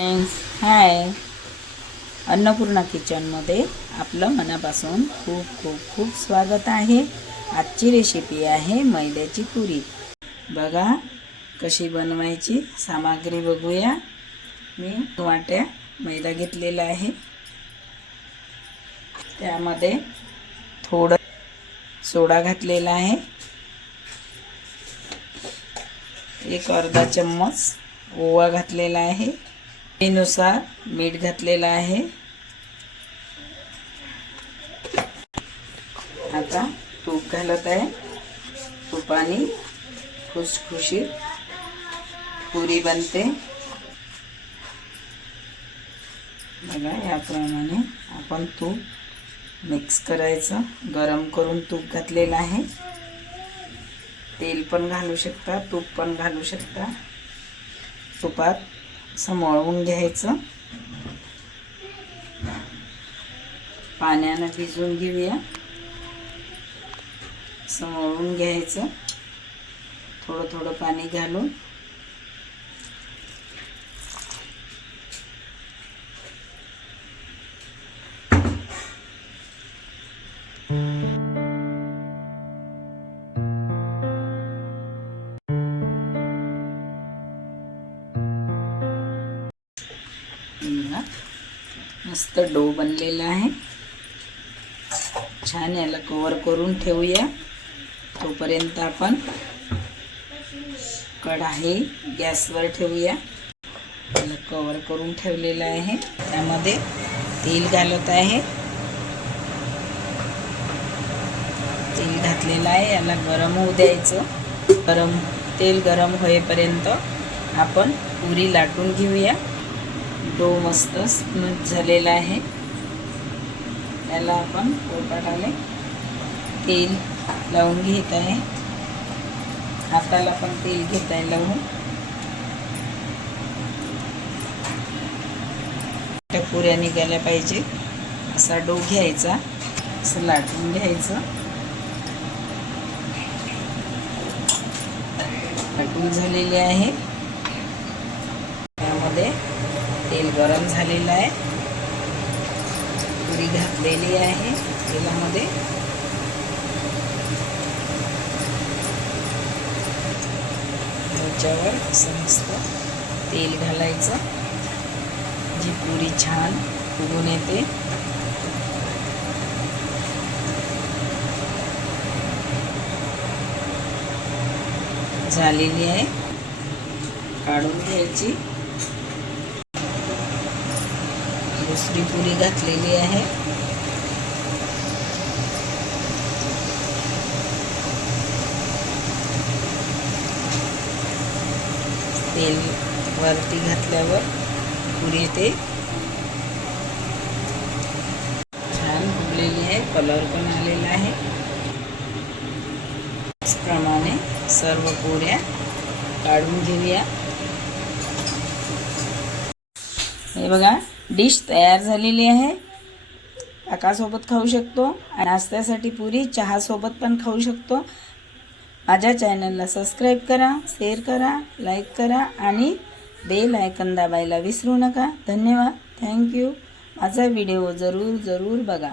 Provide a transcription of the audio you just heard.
Friends hi Annapurna किचनमध्ये आपलं मनापासून खूप खूप खूप स्वागत आहे. आजची रेसिपी आहे मैद्याची पुरी. बघा कशी बनवायची सामग्री बघूया. मी वाट्या मैदा घेतलेला आहे. त्यामध्ये थोडं सोडा घातलेला आहे. एक अर्धा चम्मच ओवा घातलेला आहे. नुसार मीठ घातलेलं आहे. आता तूप घालत आहे. तुपाने खुसखुशीत पुरी बनते. बघा याप्रमाणे आपण तूप मिक्स करायचं. गरम करून तूप घातलेलं आहे. तेल पण घालू शकता तूप पण घालू शकता. तुपात समळवून घ्यायचं. पाण्यानं भिजवून घेऊया. समळून घ्यायचं. थोडं थोडं पाणी घालून. बघा मस्त डो बनलेला आहे. छान याला कवर करून ठेवूया. तोपर्यंत आपण कढाई गॅसवर ठेवूया. याला कवर करून ठेवलेलं आहे. त्यामध्ये तेल घालत आहे. तेल घातलेलं आहे. याला गरम होऊ द्यायचं. गरम तेल गरम होईपर्यंत आपण पुरी लाटून घेऊया. डो मस्त स्मूथ झालेला आहे. त्याला आपण पोटाटाले तेल लावून घेत आहे. हाताला पण तेल घेत आहे लावून. त्या पुऱ्या निघाल्या पाहिजे. असा डो घ्यायचा असं लाटून घ्यायचं. लाटून झालेली आहे. त्यामध्ये तेल गरम झालेलं आहे. पुरी घातलेली आहे तेलामध्ये. त्याच्यावर असं मस्त तेल घालायचं. जी पुरी छान फुगून येते. झालेली आहे. काढून घ्यायची. दुसरी पुरी घातलेली आहे तेल वरती घातल्यावर पुरी ते छान फुगलेली आहे कलर पण आलेला सर्व पुऱ्या काढून घेऊया। हे डिश तयार झालेली आहे. ताकासोबत खाऊ शकतो. नाश्त्यासाठी पुरी चहासोबत पण खाऊ शकतो. माझ्या चॅनलला सबस्क्राईब करा शेअर करा लाईक करा आणि बेल आयकन दाबायला विसरू नका. धन्यवाद. थँक्यू माझा व्हिडिओ जरूर जरूर बघा.